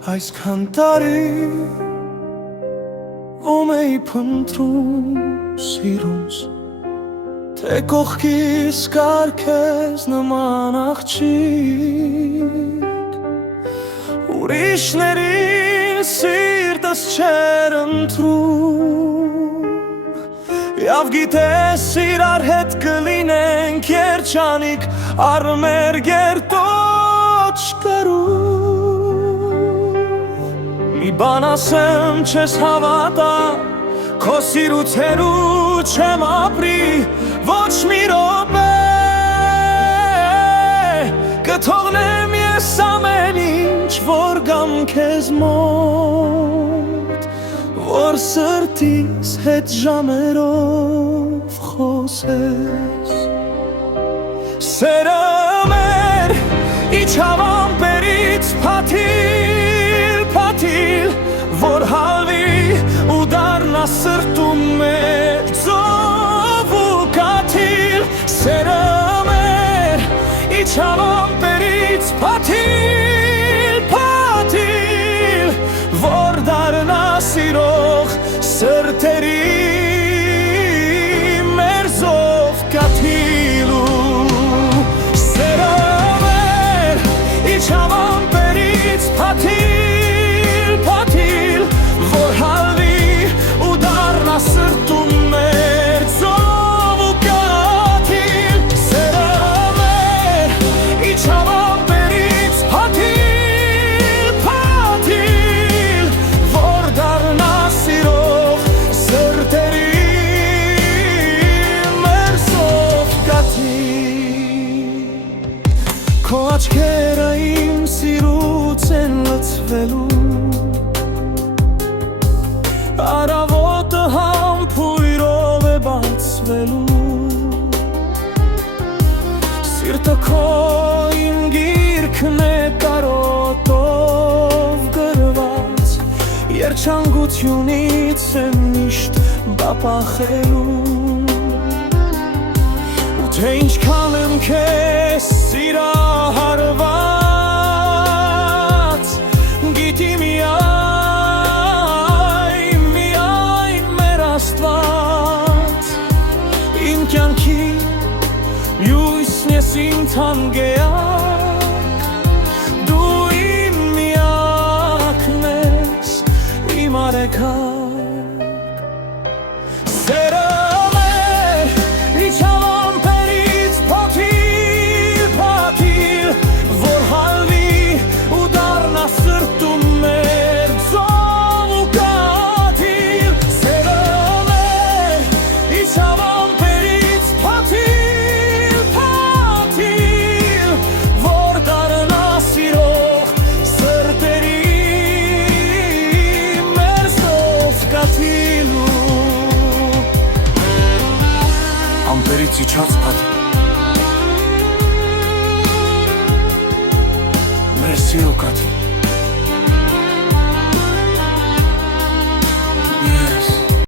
Այսքան տարի ում էի փնտրում սիրունց, թե կողքիս կար քեզ նման աղջիկ, ուրիշներին սիրտս չէր ընտրում, և գիտես իրար հետ կլինենք երջանիկ, առմեր գերտոչ կրում։ Մի բան ասեմ չես հավատա, քո սիրուցերու չեմ ապրի ոչ մի րոպե, կթողնեմ ես ամեն ինչ, որ գամ քեզ մոտ, որ սրտիս հետ ժամերով խոսես։ Սերը մեր իջավ ամպերից փաթիլ, որ հալվի ու դառնա սրտում մեր ծով ու կաթիլ։ Սերը մեր իջավ ամպերից փաթիլ, որ դառնա սիրող սրտերի մեր զով կաթիլ։ Սերը մեր իջավ ամպերից փաթիլ, որ հալվի ու դառնա սրտում մեր ծով ու կաթիլ։ Սերը մեր իջավ ամպերից փաթիլ, որ դառնա սիրող սրտերի մեր զով կաթիլ։ Քո աչքերը իմ սիրուց են լցվելու, առավոտը համբույրով է բացվելու, սիրտը քո իմ գիրքն է կարոտով գրված, երջանկությունից եմ միշտ բապախելու, ու թե ինչքան եմ քեզ սիրահարված, գիտի միայն մեր Աստված, իմ կյանքի լույսն ես իմ թանկեակ, դու իմ միակն ես, իմ արեգակ։ Սերը մեր իջավ ամպերից փաթիլ, որ հալվի ու դառնա սրտում մեր ծով ու կաթիլ։ Սերը մեր իջավ ամպերից փաթիլ, որ դառնա սիրող սրտերի մեր զով կաթիլ։ Ամպերից իջած